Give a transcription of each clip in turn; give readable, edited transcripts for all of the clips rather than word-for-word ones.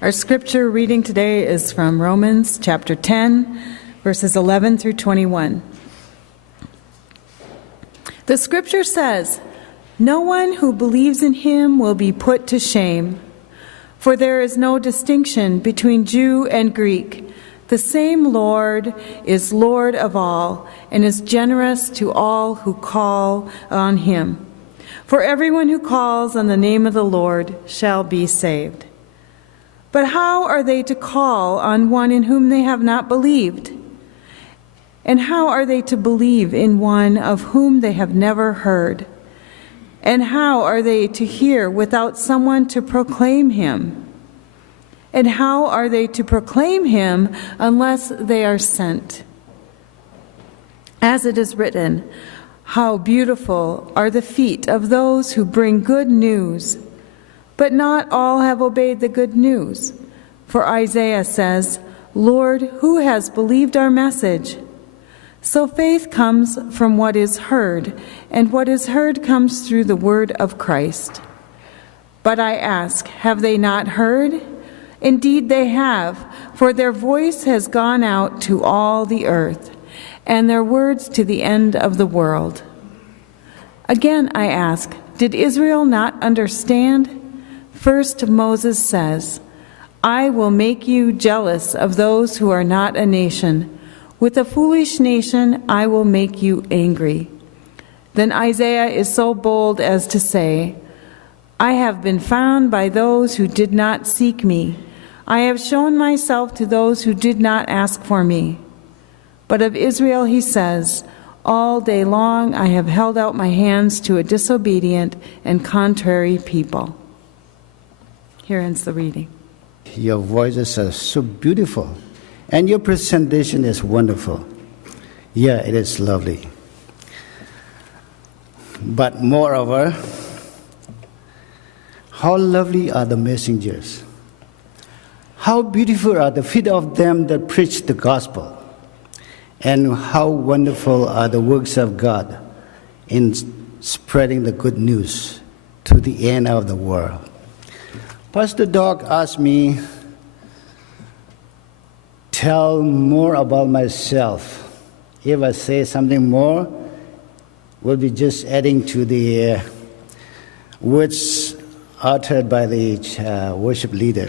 Our scripture reading today is from Romans chapter 10, verses 11 through 21. The scripture says, "No one who believes in him will be put to shame, for there is no distinction between Jew and Greek. The same Lord is Lord of all and is generous to all who call on him. For everyone who calls on the name of the Lord shall be saved. But how are they to call on one in whom they have not believed? And how are they to believe in one of whom they have never heard? And how are they to hear without someone to proclaim him? And how are they to proclaim him unless they are sent? As it is written, how beautiful are the feet of those who bring good news. But not all have obeyed the good news. For Isaiah says, Lord, who has believed our message? So faith comes from what is heard, and what is heard comes through the word of Christ. But I ask, have they not heard? Indeed they have, for their voice has gone out to all the earth, and their words to the end of the world. Again I ask, did Israel not understand? First Moses says, I will make you jealous of those who are not a nation. With a foolish nation I will make you angry. Then Isaiah is so bold as to say, I have been found by those who did not seek me. I have shown myself to those who did not ask for me. But of Israel he says, all day long I have held out my hands to a disobedient and contrary people. Here ends the reading. Your voices are so beautiful, and your presentation is wonderful. Yeah, it is lovely. But moreover, how lovely are the messengers. How beautiful are the feet of them that preach the gospel. And how wonderful are the works of God in spreading the good news to the end of the world. Pastor Doc asked me, tell more about myself. If I say something more, we'll be just adding to the words uttered by the worship leader.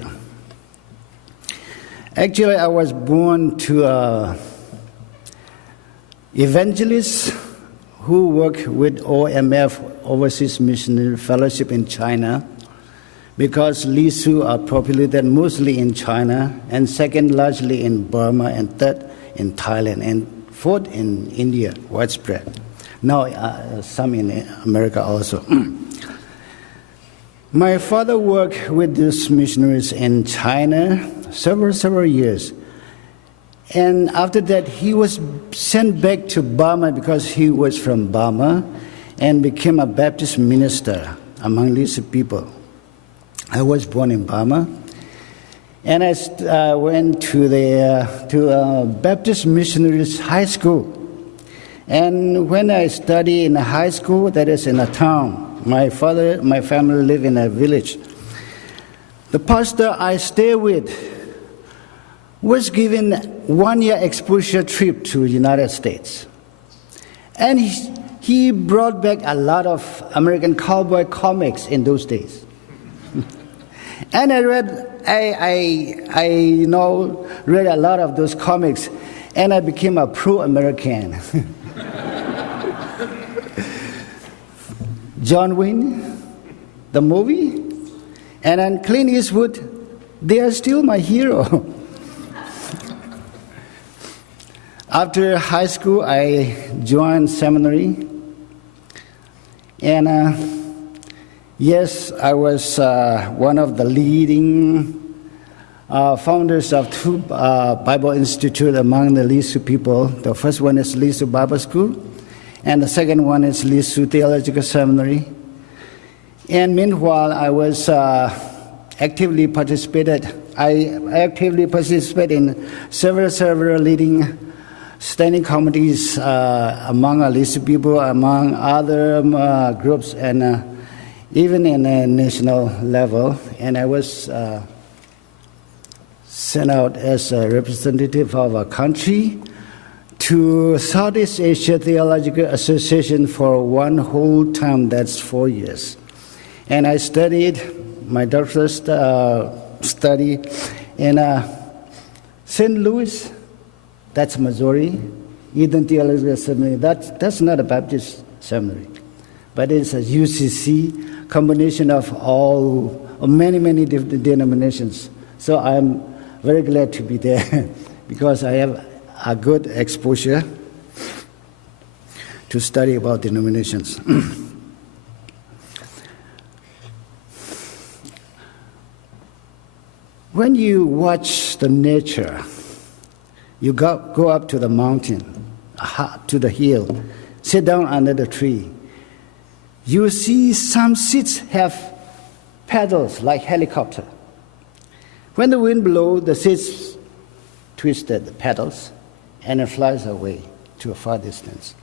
Actually, I was born to an evangelist who worked with OMF, Overseas Missionary Fellowship in China, because Lisu are populated mostly in China, and second largely in Burma, and third in Thailand, and fourth in India, widespread. Now some in America also. My father worked with these missionaries in China several years. And after that, he was sent back to Burma because he was from Burma and became a Baptist minister among these people. I was born in Burma, and I went to Baptist Missionaries High School. And when I studied in a high school, that is in a town, my family lived in a village. The pastor I stayed with was given 1 year exposure trip to the United States. And he brought back a lot of American cowboy comics in those days. And I read a lot of those comics, and I became a pro-American. John Wayne, the movie, and then Clint Eastwood, they are still my hero. After high school, I joined seminary, and yes, I was one of the leading founders of two Bible Institute among the Lisu people. The first one is Lisu Bible School, and the second one is Lisu Theological Seminary. And meanwhile, I was actively participated in several leading standing committees among Lisu people, among other groups, and even in a national level. And I was sent out as a representative of our country to Southeast Asia Theological Association for one whole term, that's 4 years. And I studied my doctoral study in St. Louis, that's Missouri, Eden Theological Seminary. That's not a Baptist seminary, but it's a UCC, combination of many different denominations. So I'm very glad to be there because I have a good exposure to study about denominations. When you watch the nature, you go up to the mountain, to the hill, sit down under the tree, you see some seeds have paddles like helicopter. When the wind blows, the seeds twisted the paddles and it flies away to a far distance.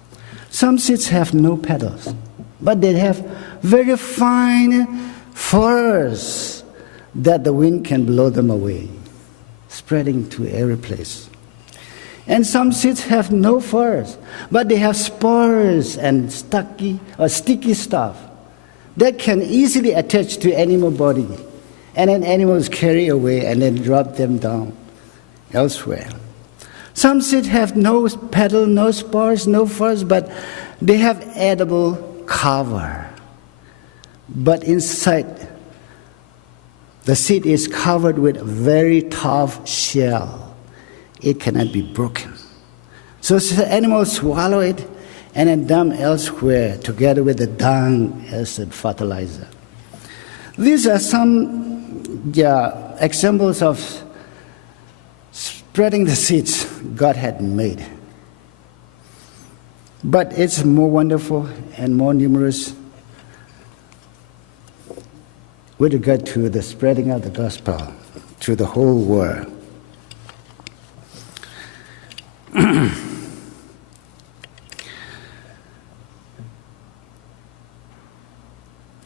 Some seeds have no petals, but they have very fine furs that the wind can blow them away, spreading to every place. And some seeds have no furs, but they have spores and sticky stuff that can easily attach to animal body, and then animals carry away and then drop them down elsewhere. Some seeds have no petal, no spores, no furs, but they have edible cover. But inside, the seed is covered with a very tough shell. It cannot be broken. So animals swallow it and then dump elsewhere together with the dung as a fertilizer. These are some examples of spreading the seeds God had made. But it's more wonderful and more numerous with regard to the spreading of the gospel to the whole world.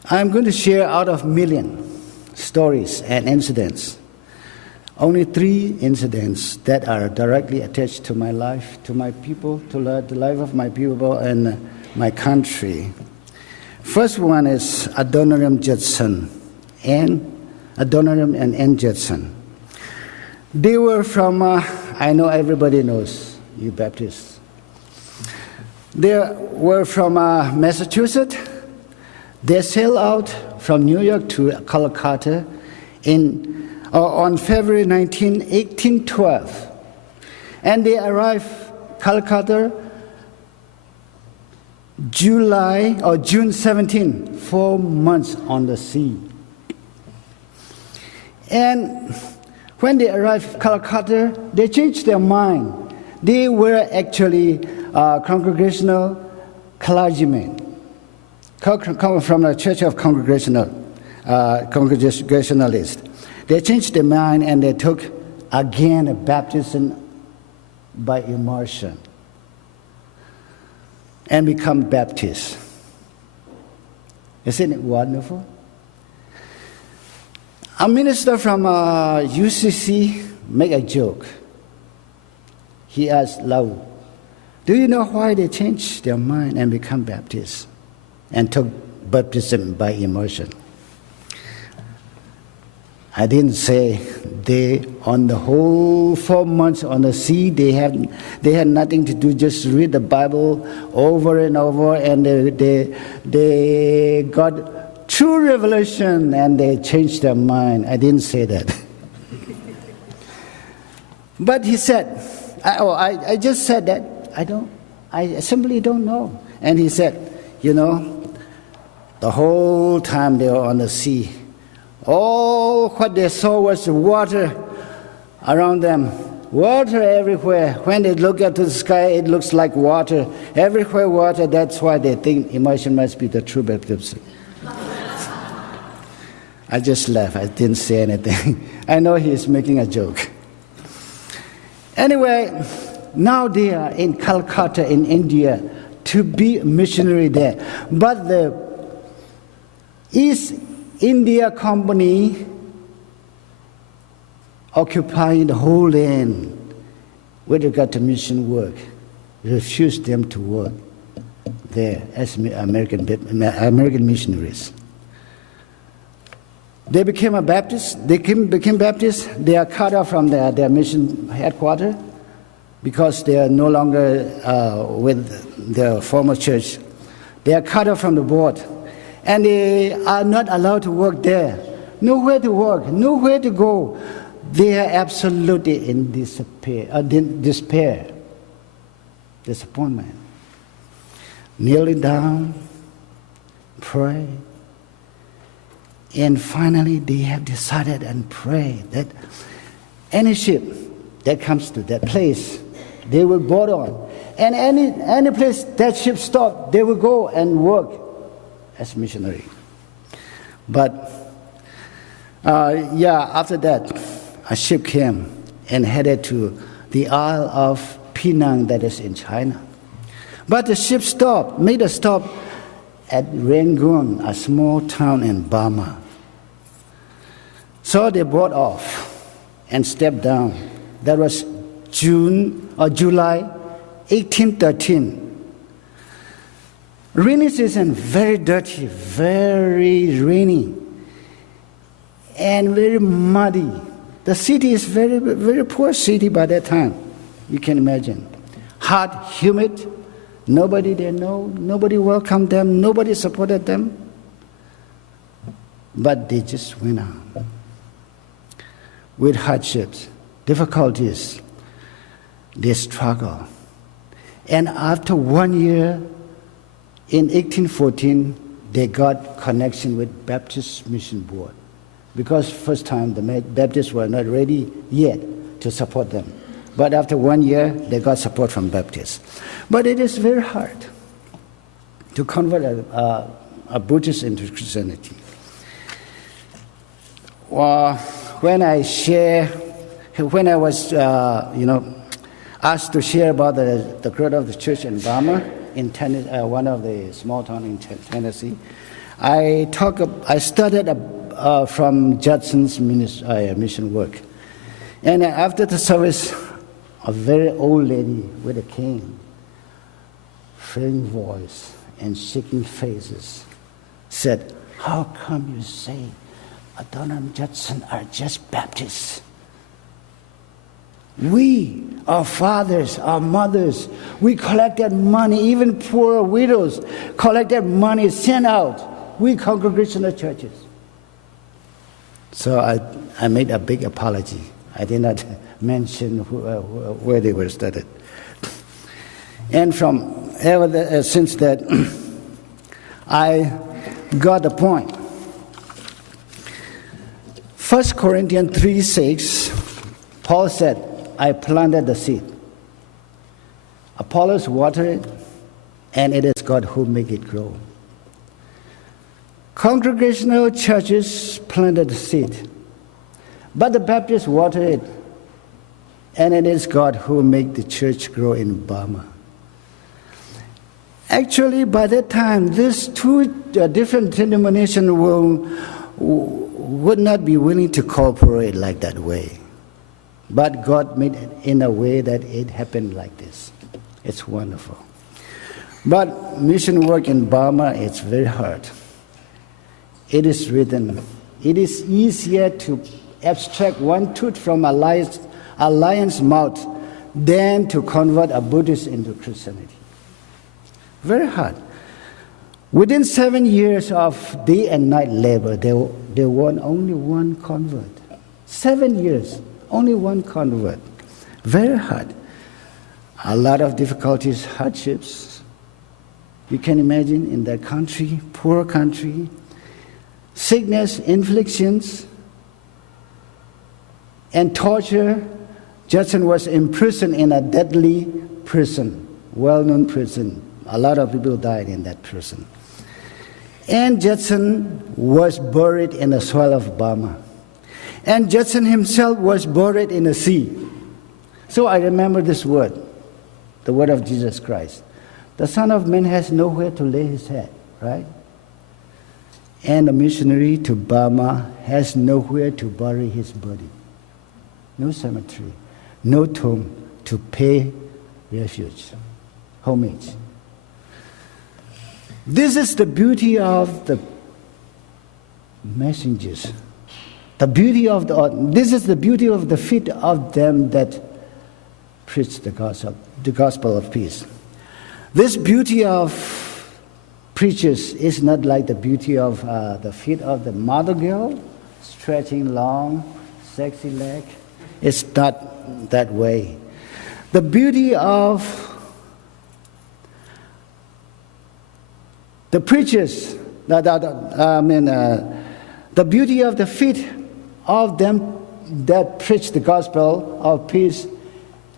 I'm going to share out of million stories and incidents, only 3 incidents that are directly attached to my life, to my people, to the life of my people and my country. First one is Adoniram Judson and Adoniram and Ann Judson. They were from, I know everybody knows, you Baptists. They were from Massachusetts. They sailed out from New York to Calcutta on February 19, 1812. And they arrived Calcutta June 17, 4 months on the sea. And when they arrived Calcutta, they changed their mind. They were actually congregational clergymen, coming from the Church of Congregationalists. They changed their mind and they took again a baptism by immersion and become Baptists. Isn't it wonderful? A minister from UCC made a joke. He asked Lau, do you know why they changed their mind and become Baptists and took baptism by immersion? I didn't say they, on the whole 4 months on the sea, they had nothing to do, just read the Bible over and over, and they got true revelation and they changed their mind. I didn't say that. But he said, I just said that, I simply don't know. And he said, the whole time they were on the sea, all what they saw was water around them, water everywhere. When they look at the sky, it looks like water. Everywhere water, that's why they think immersion must be the true baptism. I just laughed. I didn't say anything. I know he's making a joke. Anyway, now they are in Calcutta in India to be a missionary there. But the East India Company occupying the whole land with regard to mission work, refused them to work there as American missionaries. They became a Baptist. They became Baptists. They are cut off from their mission headquarters because they are no longer with their former church. They are cut off from the board. And they are not allowed to work there. Nowhere to work, nowhere to go. They are absolutely in despair, disappointment. Kneeling down, pray. And finally, they have decided and prayed that any ship that comes to that place, they will board on. And any place that ship stops, they will go and work as missionary. But after that, a ship came and headed to the Isle of Penang that is in China. But the ship made a stop at Rangoon, a small town in Burma. So they brought off and stepped down. That was July 1813. Rainy season, very dirty, very rainy, and very muddy. The city is very, very poor city by that time. You can imagine. Hot, humid. Nobody they know. Nobody welcomed them. Nobody supported them. But they just went on with hardships, difficulties. They struggled. And after 1 year, in 1814, they got connection with Baptist Mission Board. Because first time the Baptists were not ready yet to support them. But after 1 year, they got support from Baptists. But it is very hard to convert a Buddhist into Christianity. When I was asked to share about the growth of the church in Burma, in one of the small towns in Tennessee, I started from Judson's mission work. And after the service, a very old lady with a cane, fraying voice and shaking faces, said, "How come you say Adonai and Judson are just Baptists? We, our fathers, our mothers, we collected money, even poor widows collected money, sent out. We congregational churches." So I made a big apology. I did not mention where they were started. And since that, I got the point. 1 Corinthians 3:6, Paul said, "I planted the seed. Apollos watered it, and it is God who make it grow." Congregational churches planted the seed, but the Baptists watered it, and it is God who make the church grow in Burma. Actually, by that time, these two different denominations would not be willing to cooperate like that way. But God made it in a way that it happened like this. It's wonderful. But mission work in Burma, it's very hard. It is written, it is easier to abstract one tooth from a lion's mouth than to convert a Buddhist into Christianity. Very hard. Within 7 years of day and night labor, there were only one convert. 7 years, only one convert. Very hard. A lot of difficulties, hardships. You can imagine in that country, poor country, sickness, afflictions, and torture. Judson was imprisoned in a deadly prison, well-known prison. A lot of people died in that prison. And Judson was buried in the soil of Burma. And Judson himself was buried in the sea. So I remember this word, the word of Jesus Christ. The Son of Man has nowhere to lay his head, right? And the missionary to Burma has nowhere to bury his body. no cemetery, no tomb to pay refuge, homage. This is the beauty of the messengers. This is the beauty of the feet of them that preach the gospel of peace. This beauty of preachers is not like the beauty of the feet of the mother girl, stretching long, sexy leg. It's not that way. The beauty of the preachers, the beauty of the feet of them that preach the gospel of peace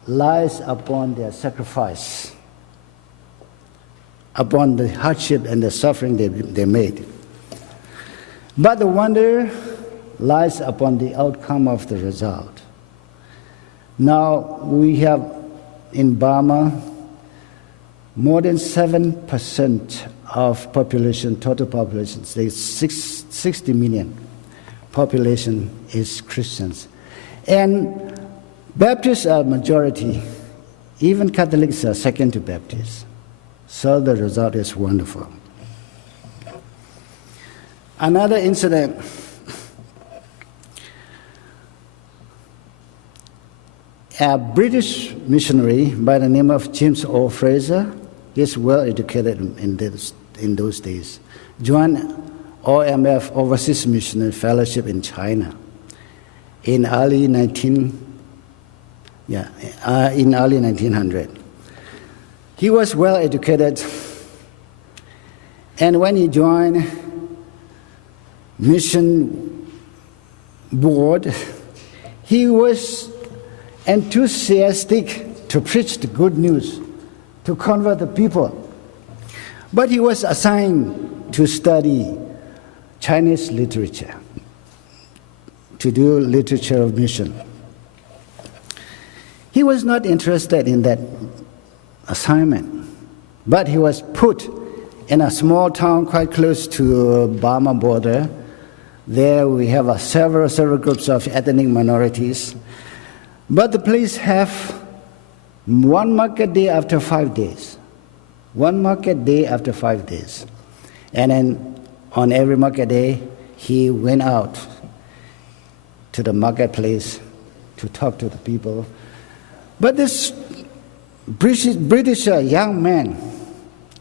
lies upon their sacrifice, upon the hardship and the suffering they made. But the wonder lies upon the outcome of the result. Now we have in Burma more than 7% of population, total population, say 60 million population is Christians. And Baptists are majority. Even Catholics are second to Baptists. So the result is wonderful. Another incident. A British missionary by the name of James O. Fraser, is well educated in those days, joined OMF, Overseas Missionary Fellowship in China, in early 1900. He was well educated, and when he joined mission board, he was enthusiastic to preach the good news, to convert the people. But he was assigned to study Chinese literature, to do literature of mission. He was not interested in that assignment, but he was put in a small town quite close to Burma border. There we have several groups of ethnic minorities. But the place have one market day after 5 days. One market day after 5 days. And then on every market day, he went out to the marketplace to talk to the people. But this British young man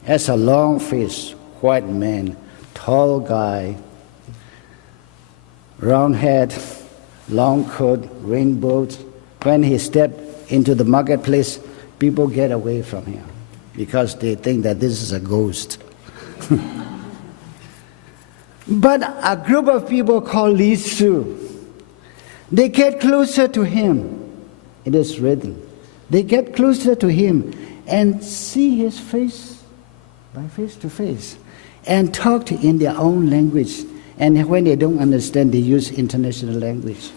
has a long face, white man, tall guy, round head, long coat, rainbows. When he stepped into the marketplace, people get away from him because they think that this is a ghost. But a group of people called Li Su, they get closer to him. It is written. They get closer to him and see his face by face to face and talk in their own language. And when they don't understand, they use international language.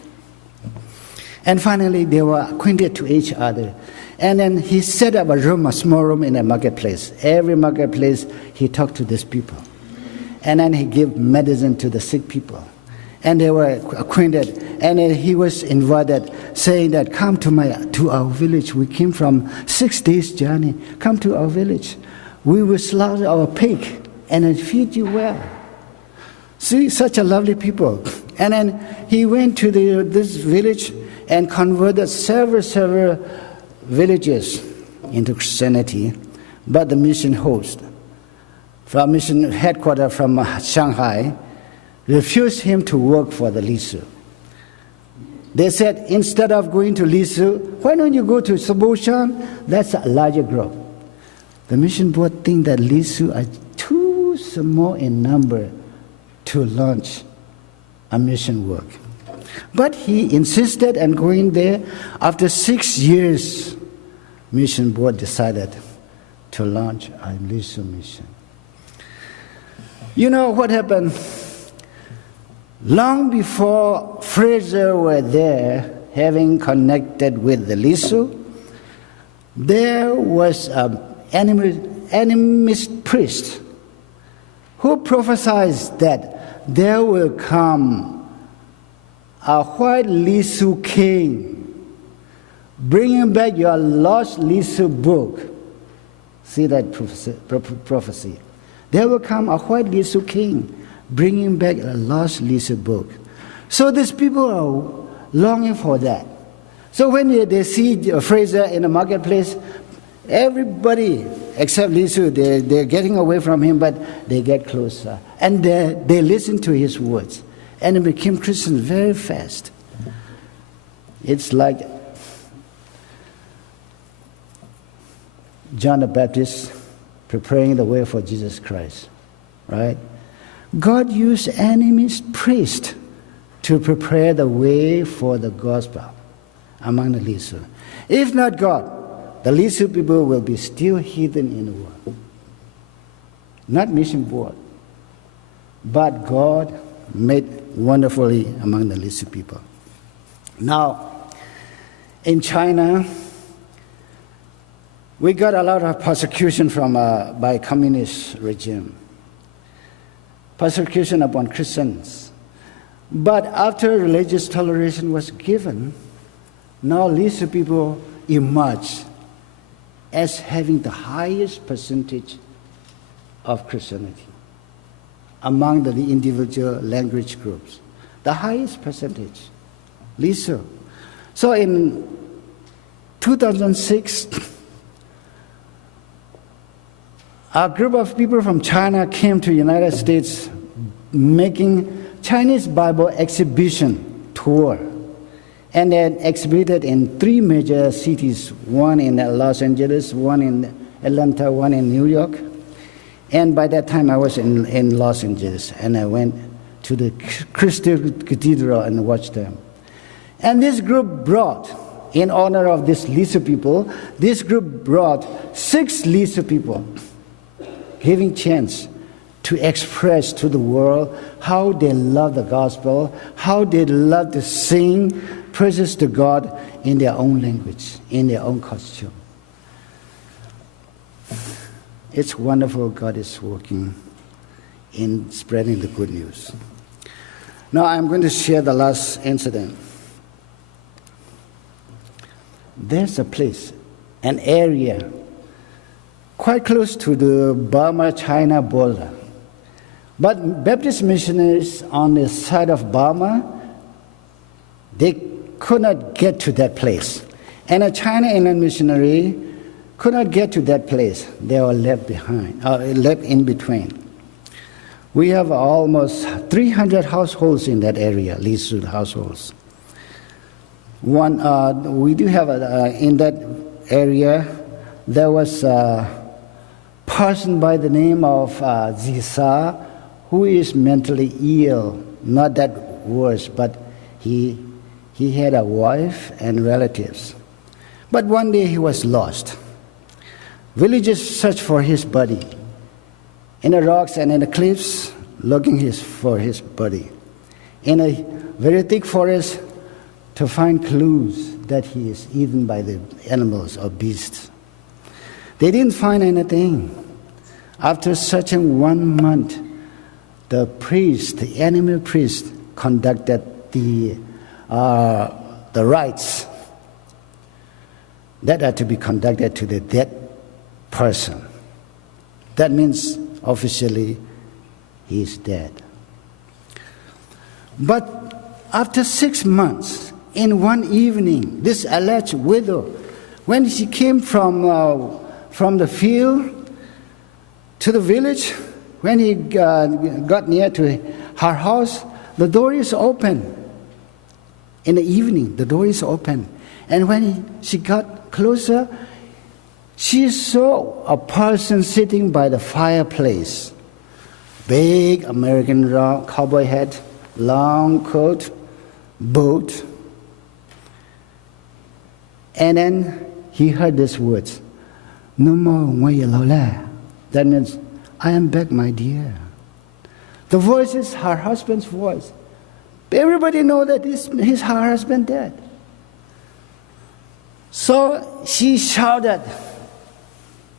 And finally, they were acquainted to each other. And then he set up a small room in a marketplace. Every marketplace, he talked to these people. And then he gave medicine to the sick people. And they were acquainted. And then he was invited, saying that, come to our village. We came from 6 days' journey. Come to our village. We will slaughter our pig and then feed you well. See, such a lovely people. And then he went to this village and converted several villages into Christianity. But the mission host, from mission headquarters from Shanghai, refused him to work for the Li Su. They said, instead of going to Li Su, why don't you go to Saboshan? That's a larger group. The mission board think that Li Su are too small in number to launch a mission work. But he insisted on going there. After 6 years, mission board decided to launch a Li Su mission. You know what happened? Long before Fraser were there, having connected with the Li Su, there was an animist priest who prophesied that there will come a white Li Su king bringing back your lost Lisu book. See that prophecy. There will come a white Lisu king, bringing back a lost Lisu book. So these people are longing for that. So when they see Fraser in the marketplace, everybody except Lisu, they're getting away from him, but they get closer. And they listen to his words. And they became Christians very fast. It's like John the Baptist preparing the way for Jesus Christ, right? God used enemies, priests, to prepare the way for the gospel among the Lisu. If not God, the Lisu people will be still hidden in the world. Not mission board, but God made wonderfully among the Lisu people. Now, in China, we got a lot of persecution by communist regime. Persecution upon Christians. But after religious toleration was given, now Lisu people emerged as having the highest percentage of Christianity among the individual language groups. The highest percentage, Lisu. So in 2006, a group of people from China came to the United States making Chinese Bible exhibition tour. And they exhibited in 3 major cities, one in Los Angeles, one in Atlanta, one in New York. And by that time I was in Los Angeles, and I went to the Crystal Cathedral and watched them. And this group brought, in honor of these Lisu people, this group brought 6 Lisu people, giving chance to express to the world how they love the gospel, how they love to sing praises to God in their own language, in their own costume. It's wonderful God is working in spreading the good news. Now I'm going to share the last incident. There's a place, an area, quite close to the Burma-China border. But Baptist missionaries on the side of Burma, they could not get to that place. And a China inland missionary could not get to that place. They were left behind, left in between. We have almost 300 households in that area, Lisu households. We do have in that area, there was a person by the name of Zisa, who is mentally ill, not that worse, but he had a wife and relatives. But one day he was lost. Villagers searched for his body in the rocks and in the cliffs, looking for his body. In a very thick forest to find clues that he is eaten by the animals or beasts. They didn't find anything. After searching 1 month, the animal priest, conducted the rites that are to be conducted to the dead person. That means officially he is dead. But after 6 months, in one evening, this alleged widow, when she came from the field to the village, when he got near to her house, the door is open. In the evening, the door is open. And when she got closer, she saw a person sitting by the fireplace. Big American cowboy hat, long coat, boat. And then he heard these words, "No more ngoi lo la." That means, "I am back, my dear." The voice is her husband's voice. Everybody knows that her husband dead. So she shouted,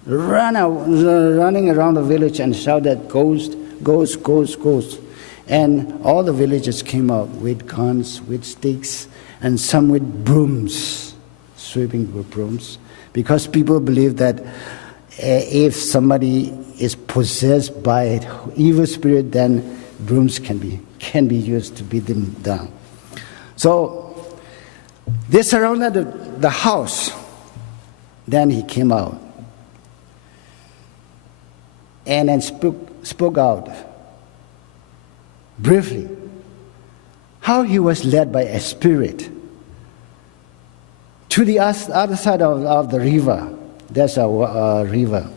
running around the village and shouted, "Ghost, ghost, ghost, ghost." And all the villagers came out with guns, with sticks, and some with brooms, sweeping brooms, because people believe that if somebody is possessed by an evil spirit, then brooms can be used to beat them down. So they surrounded the house. Then he came out and then spoke out briefly how he was led by a spirit to the other side of the river. There's a river.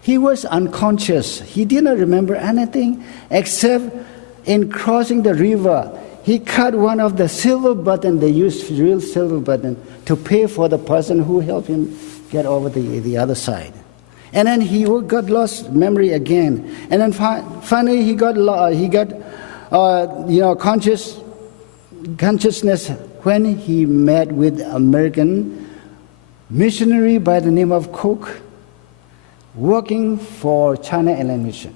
He was unconscious. He didn't remember anything except in crossing the river, he cut one of the silver buttons. They used real silver button to pay for the person who helped him get over the other side. And then he got lost memory again. And then finally he got consciousness when he met with American missionary by the name of Cook, working for China Inland Mission.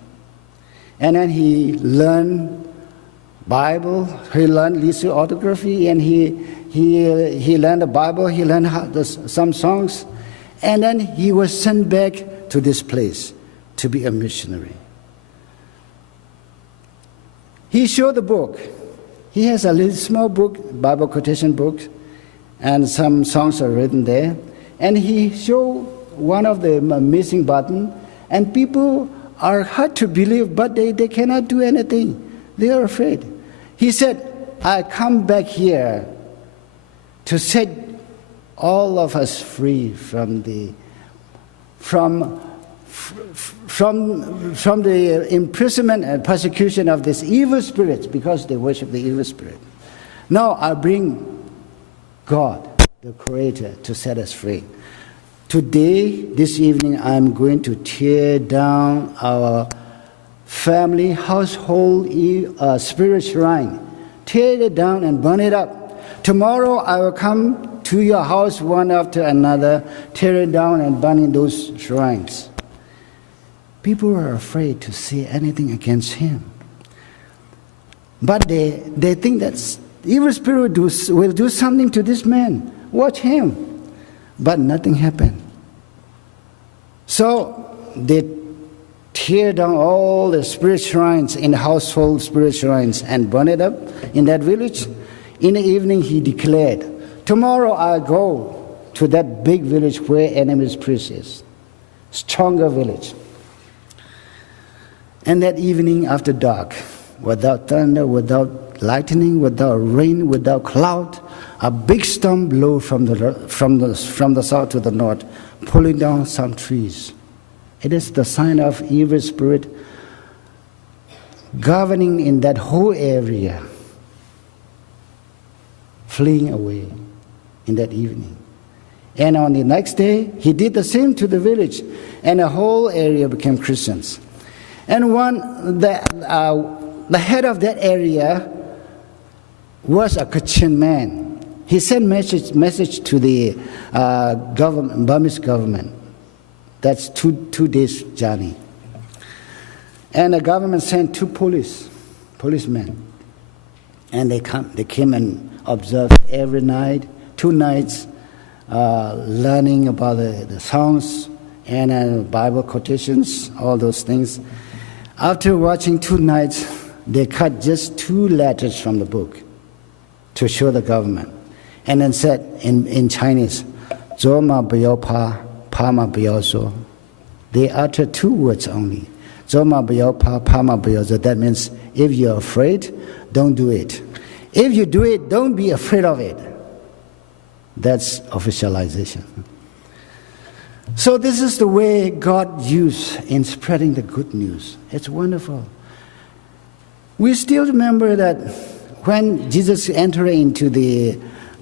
And then he learned Bible, he learned lithography, and he learned the Bible, he learned some songs, and then he was sent back to this place to be a missionary. He showed the book. He has a little small book, Bible quotation book, and some songs are written there. And he showed one of the missing button, and people are hard to believe, but they cannot do anything. They are afraid. He said, I come back here to set all of us free from the imprisonment and persecution of this evil spirit, because they worship the evil spirit. Now I bring God, the Creator, to set us free. Today, this evening, I'm going to tear down our family, household, spirit shrine. Tear it down and burn it up. Tomorrow, I will come to your house one after another, tear it down and burning those shrines. People are afraid to say anything against him. But they think that evil spirit will do something to this man. Watch him. But nothing happened. So they tear down all the spirit shrines in household spirit shrines and burn it up in that village. In the evening he declared, tomorrow I'll go to that big village where enemy's priest is. Stronger village. And that evening after dark, without thunder, without lightning, without rain, without cloud, a big storm blew from the south to the north, pulling down some trees. It is the sign of evil spirit governing in that whole area, fleeing away in that evening. And on the next day, he did the same to the village, and the whole area became Christians. And the head of that area was a Christian man. He sent message to the Burmese government. That's two days journey. And the government sent two policemen. And they came and observed every night, 2 nights, learning about the songs and Bible quotations, all those things. After watching 2 nights, they cut just 2 letters from the book to show the government. And then said in Chinese, "Zhou ma biyao pa, pa ma biyao zhou." They uttered 2 words only. "Zhou ma biyao pa, pa ma biyao zhou." That means if you're afraid, don't do it. If you do it, don't be afraid of it. That's officialization. So this is the way God used in spreading the good news. It's wonderful. We still remember that when Jesus entered into the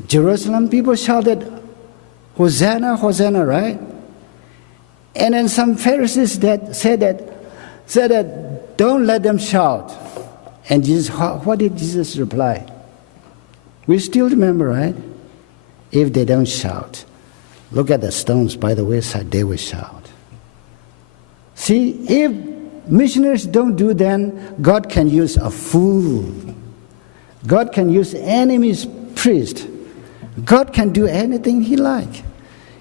Jerusalem, people shouted, "Hosanna, Hosanna," right? And then some Pharisees that said that, "Don't let them shout." And Jesus, what did Jesus reply? We still remember, right? If they don't shout, look at the stones by the wayside, they will shout. See, if missionaries don't do, then God can use a fool. God can use enemy's priest God can do anything He likes.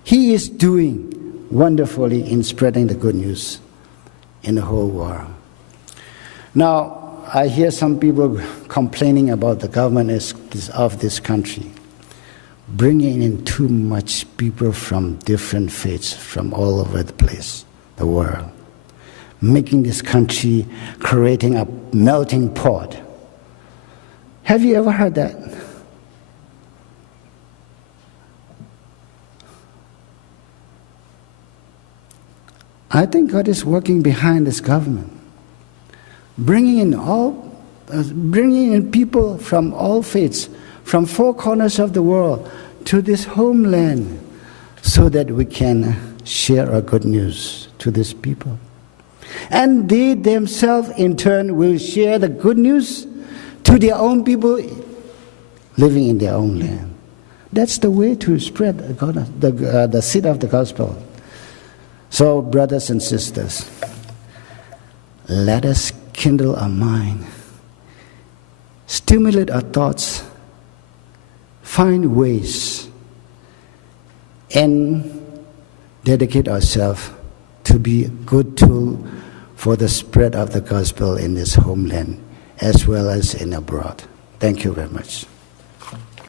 He is doing wonderfully in spreading the good news in the whole world. Now, I hear some people complaining about the government of this country, bringing in too much people from different faiths from all over the place, the world, making this country, creating a melting pot. Have you ever heard that? I think God is working behind this government, bringing in people from all faiths, from four corners of the world to this homeland, so that we can share our good news to these people. And they themselves, in turn, will share the good news to their own people living in their own land. That's the way to spread the seed of the gospel. So, brothers and sisters, let us kindle our mind, stimulate our thoughts, find ways, and dedicate ourselves to be a good tool for the spread of the gospel in this homeland as well as in abroad. Thank you very much.